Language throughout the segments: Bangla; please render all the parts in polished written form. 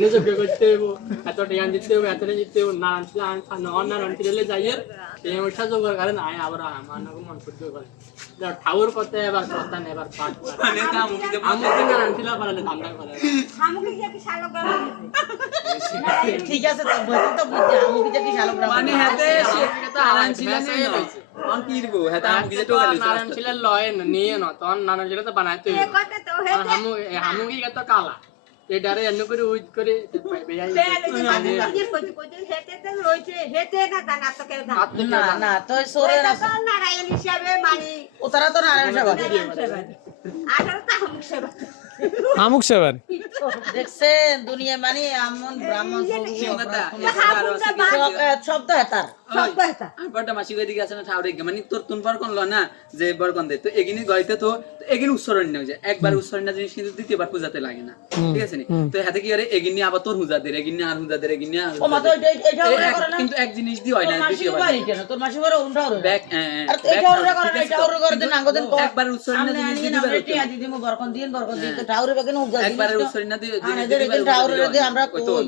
নিজে করতে হইব এত টিয়ান দিতে হইব এত দিতে হইব নারায়ণ ছিলেন যাইয়ের এই ওইটা জোগাড় করেন আয় আবার আমার মন করতে পারে ঠাউর করতে এবার কথা নেই এবার পাঠ মানে আমি নারায়ণ ছিল পারলে ধান্দা করে শামুকে কি শালগ্রাম ঠিক আছে তো বলতে তো বুঝছি আমুকি যে কি শালগ্রাম মানে হাতে নারায়ণ ছিলেন অন কি দিব হাতে আমুকি যে টোকা লিছে নারায়ণ ছিলেন লয় নিয়ে না তখন নারায়ণ ছিল তো বানাইতে এ কথা তো হেতে হামুকি কত কালা এটারে এন্ন করে উইট করে বেয়াই হেতে তো রইছে হেতে না জানা তো কেউ জানা না না তো সোরে না নারায়ণ হিসাবে মানে ও তারা তো নারায়ণ সেবা আর তা হামুক সেবা আমুক সেবার দেখছেন দুনিয়া মানে আমন ব্রাহ্মণ সব তো হেতার সব কথা বড়টা মাসি কই দিকে আছে না ঠাউরে মানে তোর তুন পর কোন ল না যে বর কোন দে তো এগিনি গইতে তো এগিনি উচ্চারণ না যে একবার উচ্চারণ না জিনিস কিন্তু দ্বিতীয়বার পূজাতে লাগে না ঠিক আছে নি তো হাতে কি করে এগিনি আবার তোর হুজা দে এগিনি আর হুজা দে এগিনি আর ও মা তো এটা ওরা করে না কিন্তু এক জিনিস দি হয় না দ্বিতীয়বার তোর মাসি বড় উন্ডা হলো ব্যাক আর এটা ওরা করে না এটা ওরা করে দেন আঙ্গদেন কো একবার উচ্চারণ না জিনিস দিতে পারো টিয়া দিদি মো বরকন দিন তো ঠাউরে বাগানে উগা দিন একবার উচ্চারণ না দিয়ে আমাদের এখানে ঠাউরে দে আমরা কই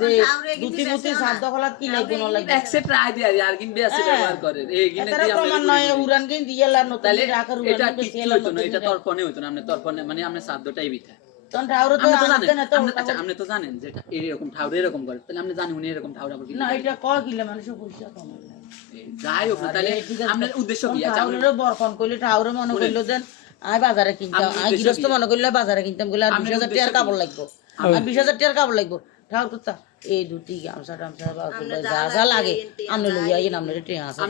যে দুটি মুতি সাত দখলাত কি লাগবে না লাগবে এক্সেপ্ট রাই দিয়ে আর কিন বেশি ব্যবহার করে এই কিনে এটা প্রমাণ নয় উড়ান কিন দিয়েলা নতুন তাহলে রাখার এটা উড়ান কিছু হইতো না এটা তর্পণে হইতো না আপনি তর্পণে মানে আপনি সাধ্যটাই বিথা তখন ঠাউরে তো আসতে না তো আচ্ছা আপনি তো জানেন যে এটা এরকম ঠাউরে এরকম করে তাহলে আপনি জানেন উনি এরকম ঠাউরে আবার কি না এটা কয় কিলো মানুষ পয়সা কম যাই হোক না, তাহলে আপনার উদ্দেশ্য কি আচ্ছা ঠাউরে বরকন কইলে ঠাউরে মনে কইলো দেন আই বাজারে কিনতাম আই গৃহস্থ মনে কইলে বাজারে কিনতাম কইলে আর 20000 টাকার কাপড় লাগবে আর 20000 টাকার কাপড় লাগবে ঠাউর তো এই দুটি গামছা টামছা বা যা যা লাগে আমনে লইয়া আইন আমনে টিয়া আছে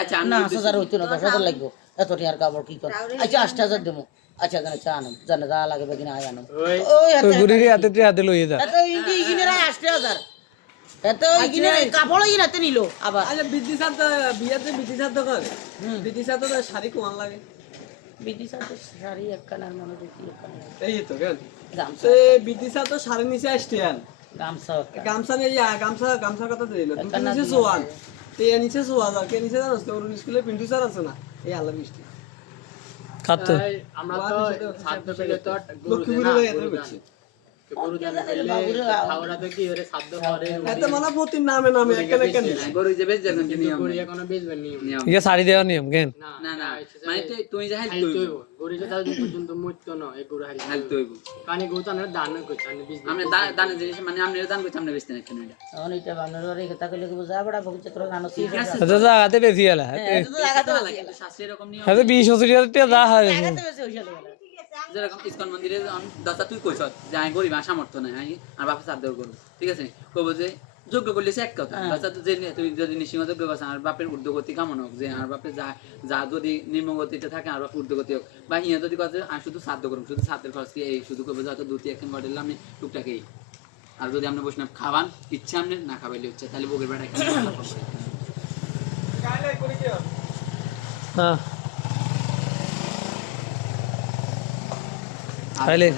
আচ্ছা না 8000 হইতো না 10000 লাগবে এত টাকার কাপড় কি কর আচ্ছা 8000 দেবো আচ্ছা জানা চা আনো জানা যা লাগে বেগিন আই আনো ওই তো গুরির হাতে হাতে লইয়ে যা এত ইগি ইগিনে 8000 এত ইগিনে কাপড় ইগিনে হাতে নিলো আবার আচ্ছা বিদ্যুৎ বিয়াতে বিদ্যুৎ করে বিদ্যুৎ তো শাড়ি কোন লাগে বিদিশা তো শাড়ি একখানার মনে দেখি একখানা এই তো কেন গামছা সে বিদ্যুৎ তো শাড়ি নিচে আসতেন গামছা গামছা নেই গামছা কথা দিল দুটো নিচে সোয়ান তে নিচে সোয়ান আর কে নিচে জানোস তো ওর স্কুলে পিন্টু স্যার আছে না এই আল্লাহ বৃষ্টি খাতে আমরা তো সাধ্য পেলে তো লক্ষ্মীপুরে এত করছে গরু দান করলে খাওয়াটা তো কি করে সাধ্য করে এত মানে প্রতি নামে নামে এখানে কেন গরু যে বেশ দেখুন যে নিয়ম গরু এখনো বেচবেন নিয়ম ইয়া শাড়ি দেওয়ার নিয়ম কেন না না মানে তুমি যে হেল্প হাইতো হইব গরু যে তার পর্যন্ত মরতো না এই গরু হাইতো হেল্প হইব কানি গরু তো না দান করছে আমি বিজনেস আমরা দানের জিনিস মানে আমরা দান করতে আমরা বেচতে না কেন এটা এখন এটা বানর রে কথা কইলে যা বড় ভবিষ্যৎ রে জানো কি আচ্ছা জায়গাতে বেশি এলা এটা তো লাগাতে লাগে কিন্তু শাস্ত্রে এরকম নিয়ম হাতে 20-25 টাকা যা হয় লাগাতে বেশি হইছে লাগে যেরকম ইসকন মন্দিরে দাদা তুই কইছ যে আমি গরিব আমার সামর্থ্য নাই আমি আর বাপে সাধ্য করবো ঠিক আছে কব যে যোগ্য করলে সে এক কথা বাচ্চা তো যে তুই যদি নিঃসীম যোগ্য করছ আর বাপের ঊর্ধ্বগতি কেমন হোক যে আর বাপের যা যদি নিম্নগতিতে থাকে আর বাপের ঊর্ধ্বগতি হোক বা ইয়ে যদি কথা আমি শুধু সাধ্য করুন শুধু সাধ্যের খরচ কি এই শুধু করবো হয়তো 2-3 মডেল আপনি টুকটাকেই আর যদি আপনি বসে খাওয়ান ইচ্ছা আপনি না খাওয়াইলে হচ্ছে তাহলে বগের বেড়া হ্যাঁ তাইলে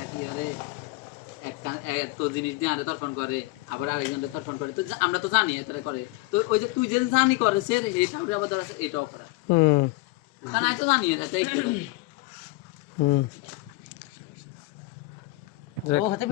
এত জিনিস দিয়ে আরে তর্পণ করে আবার আরেকজনকে তর্পণ করে তো আমরা তো জানি এতটা করে তো ওই যে তুই যে জানি করে সে এটাও আবার ধর আছে এটাও করা কারণ আমি তো জানি এটা হুম ও হাতে